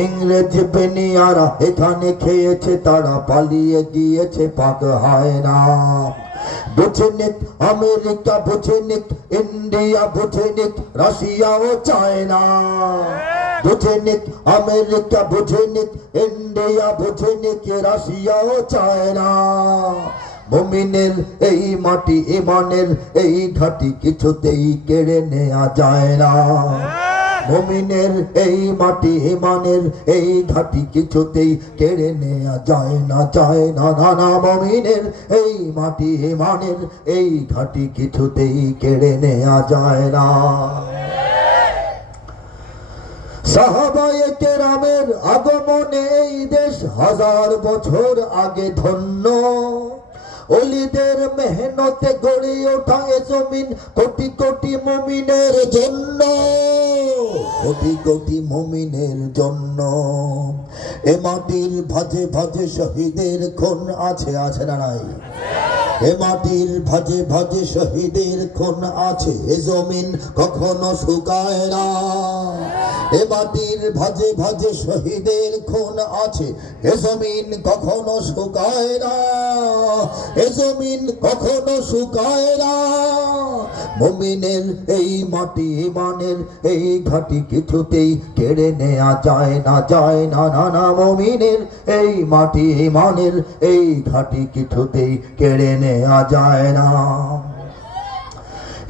ইংরেজ বেনিয়ারা এখানে খেয়েছে তারা পালিয়ে গিয়েছে পাক হয় না বুঝেনিক আমেরিকা নিক ইন্ডিয়া নিক রাশিয়া ও চায়না নিক আমেরিকা নিক ইন্ডিয়া নিক রাশিয়া ও চায়না মমিনের এই মাটি ইমানের এই ঘাটি কিছুতেই কেড়ে নেওয়া যায় না মোমিনের এই মাটি ইমানের এই ঘাটি কিছুতেই কেড়ে নেয়া যায় না যায় না না না মোমিনের এই মাটি ইমানের এই ঘাটি কিছুতেই কেড়ে নেয়া যায় না সাহাবায়ে কেরামের আগমনে এই দেশ হাজার বছর আগে ধন্য অলিদের মেহনতে গড়ে ওঠা এ জমিন কোটি কোটি মমিনের জন্য অধিগতি মমিনের জন্য এ মাটির ভাজে ভাজে শহীদের খুন আছে আছে না নাই এ মাটির ভাজে ভাজে শহীদের খুন আছে এ জমিন কখনো শুকায় না এ মাটির ভাজে ভাজে শহীদের খুন আছে এ জমিন কখনো শুকায় না এ জমিন কখনো শুকায় না মমিনের এই মাটি ইমানের এই ঘাটি কিছুতেই কেড়ে নেয়া যায় না যায় না না না মমিনের এই মাটি ইমানের এই ঘাটি কিছুতেই কেড়ে নেয়া যায় না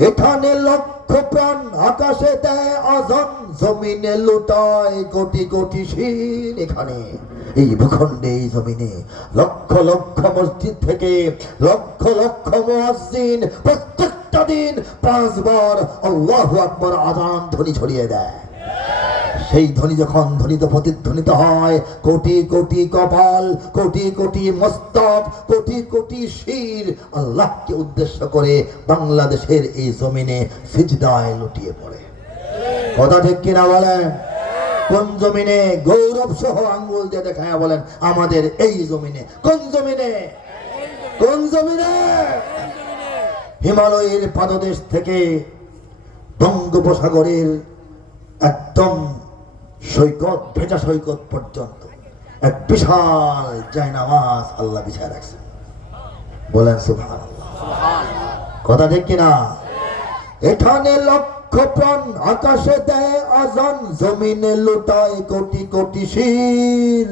এখানে লক্ষ প্রাণ আকাশে দেয় আজান জমিনে লুটায় কোটি কোটি শীল এখানে এই ভূখণ্ডে এই জমিনে লক্ষ লক্ষ মসজিদ থেকে লক্ষ লক্ষ মসজিদ প্রত্যেক একটা দিন পাঁচবার আল্লাহ আকবর আজান ধ্বনি ছড়িয়ে দেয় সেই ধ্বনি যখন ধ্বনিত প্রতিধ্বনিত হয় কোটি কোটি কপাল কোটি কোটি মস্তক কোটি কোটি শির আল্লাহকে উদ্দেশ্য করে বাংলাদেশের এই জমিনে সিজদায় লুটিয়ে পড়ে কথা ঠিক কিনা বলেন কোন জমিনে গৌরব সহ আঙ্গুল দিয়ে দেখায় বলেন আমাদের এই জমিনে কোন জমিনে কোন জমিনে হিমালয়ের পাদদেশ থেকে বঙ্গোপসাগরের একদম সৈকত ভেজা সৈকত পর্যন্ত এক বিশাল জায়নামাজ আল্লাহ বিছায় রাখছে বলেন সুভান কথা ঠিক কিনা এখানে লক্ষ লক্ষপ্রাণ আকাশে দেয় আজান জমিনে লুটায় কোটি কোটি শির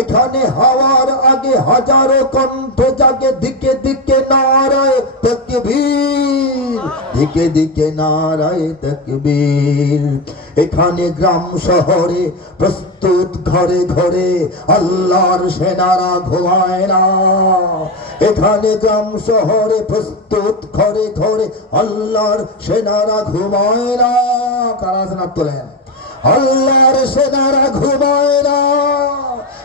এখানে হাওয়ার আগে হাজারো কণ্ঠ জাগে দিকে দিকে নারায় তকবীর দিকে দিকে নারায় তকবীর এখানে গ্রাম শহরে প্রস্তুত ঘরে ঘরে আল্লাহর সেনারা ঘুমায় না এখানে গ্রাম শহরে প্রস্তুত ঘরে ঘরে আল্লাহর সেনারা ঘুমায় না কারা তোলেন আল্লাহর সেনারা ঘুমায় না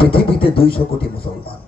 পৃথিবীতে দুইশো কোটি মুসলমান